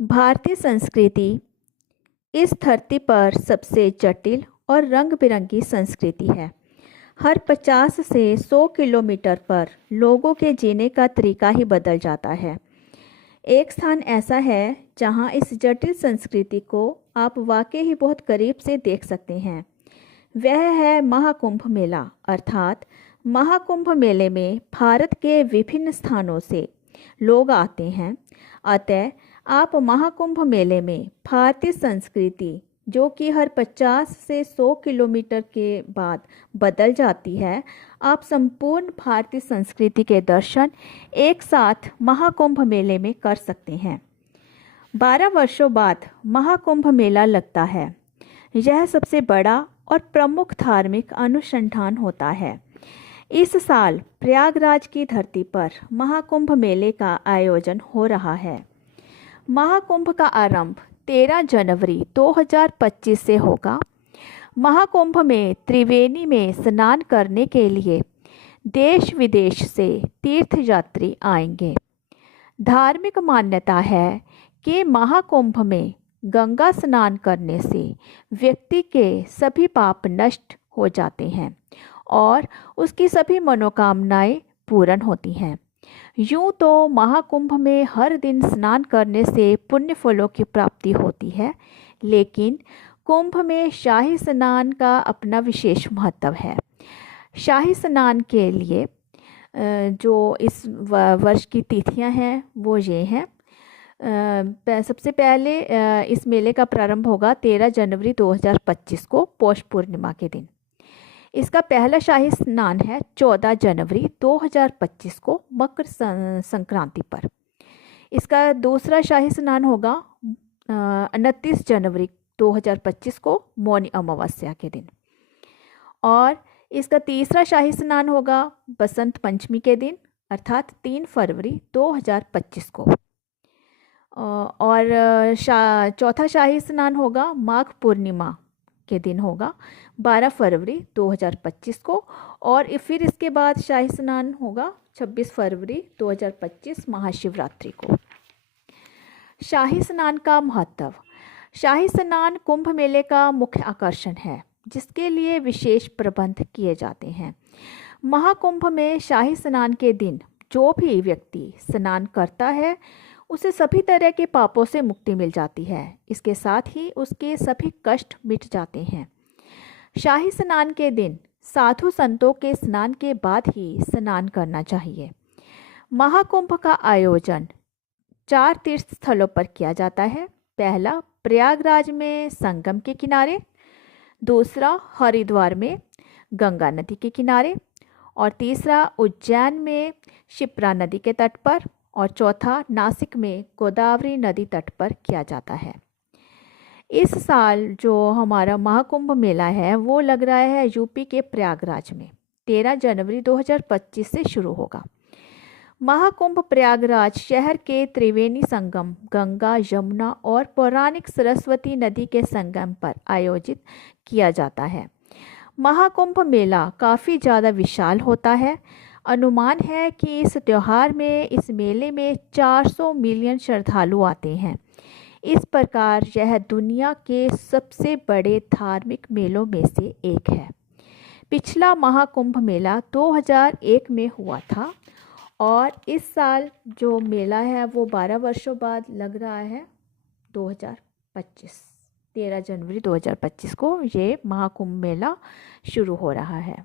भारतीय संस्कृति इस धरती पर सबसे जटिल और रंग बिरंगी संस्कृति है। हर 50 से 100 किलोमीटर पर लोगों के जीने का तरीका ही बदल जाता है। एक स्थान ऐसा है जहां इस जटिल संस्कृति को आप वाकई ही बहुत करीब से देख सकते हैं। वह है महाकुंभ मेला, अर्थात महाकुंभ मेले में भारत के विभिन्न स्थानों से लोग आते हैं। अतः आप महाकुंभ मेले में भारतीय संस्कृति, जो कि हर 50 से 100 किलोमीटर के बाद बदल जाती है, आप संपूर्ण भारतीय संस्कृति के दर्शन एक साथ महाकुंभ मेले में कर सकते हैं। 12 वर्षों बाद महाकुंभ मेला लगता है। यह सबसे बड़ा और प्रमुख धार्मिक अनुसंधान होता है। इस साल प्रयागराज की धरती पर महाकुंभ मेले का आयोजन हो रहा है। महाकुंभ का आरंभ 13 जनवरी 2025 से होगा। महाकुंभ में त्रिवेणी में स्नान करने के लिए देश विदेश से तीर्थयात्री आएंगे। धार्मिक मान्यता है कि महाकुंभ में गंगा स्नान करने से व्यक्ति के सभी पाप नष्ट हो जाते हैं और उसकी सभी मनोकामनाएं पूर्ण होती हैं। यूं तो महाकुंभ में हर दिन स्नान करने से पुण्य फलों की प्राप्ति होती है, लेकिन कुंभ में शाही स्नान का अपना विशेष महत्व है। शाही स्नान के लिए जो इस वर्ष की तिथियां हैं वो ये हैं। सबसे पहले इस मेले का प्रारंभ होगा 13 जनवरी 2025 को, पौष पूर्णिमा के दिन। इसका पहला शाही स्नान है 14 जनवरी 2025 को, मकर संक्रांति पर। इसका दूसरा शाही स्नान होगा 29 जनवरी 2025 को, मौनी अमावस्या के दिन। और इसका तीसरा शाही स्नान होगा बसंत पंचमी के दिन, अर्थात 3 फरवरी 2025 को। और चौथा शाही स्नान होगा माघ पूर्णिमा के दिन होगा, 12 फरवरी 2025 को। और फिर इसके बाद शाही स्नान होगा 26 फरवरी 2025 महाशिवरात्रि को। शाही स्नान का महत्व। शाही स्नान कुंभ मेले का मुख्य आकर्षण है, जिसके लिए विशेष प्रबंध किए जाते हैं। महाकुंभ में शाही स्नान के दिन जो भी व्यक्ति स्नान करता है उसे सभी तरह के पापों से मुक्ति मिल जाती है। इसके साथ ही उसके सभी कष्ट मिट जाते हैं। शाही स्नान के दिन साधु संतों के स्नान के बाद ही स्नान करना चाहिए। महाकुंभ का आयोजन 4 तीर्थ स्थलों पर किया जाता है। पहला प्रयागराज में संगम के किनारे, दूसरा हरिद्वार में गंगा नदी के किनारे, और तीसरा उज्जैन में शिप्रा नदी के तट पर, और चौथा नासिक में गोदावरी नदी तट पर किया जाता है। इस साल जो हमारा महाकुंभ मेला है वो लग रहा है यूपी के प्रयागराज में। 13 जनवरी 2025 से शुरू होगा। महाकुंभ प्रयागराज शहर के त्रिवेणी संगम, गंगा, यमुना और पौराणिक सरस्वती नदी के संगम पर आयोजित किया जाता है। महाकुंभ मेला काफ़ी ज़्यादा विशाल होता है। अनुमान है कि इस त्यौहार में, इस मेले में 400 मिलियन श्रद्धालु आते हैं। इस प्रकार यह दुनिया के सबसे बड़े धार्मिक मेलों में से एक है। पिछला महाकुंभ मेला 2001 में हुआ था और इस साल जो मेला है वो 12 वर्षों बाद लग रहा है 2025, 13 जनवरी 2025 को ये महाकुंभ मेला शुरू हो रहा है।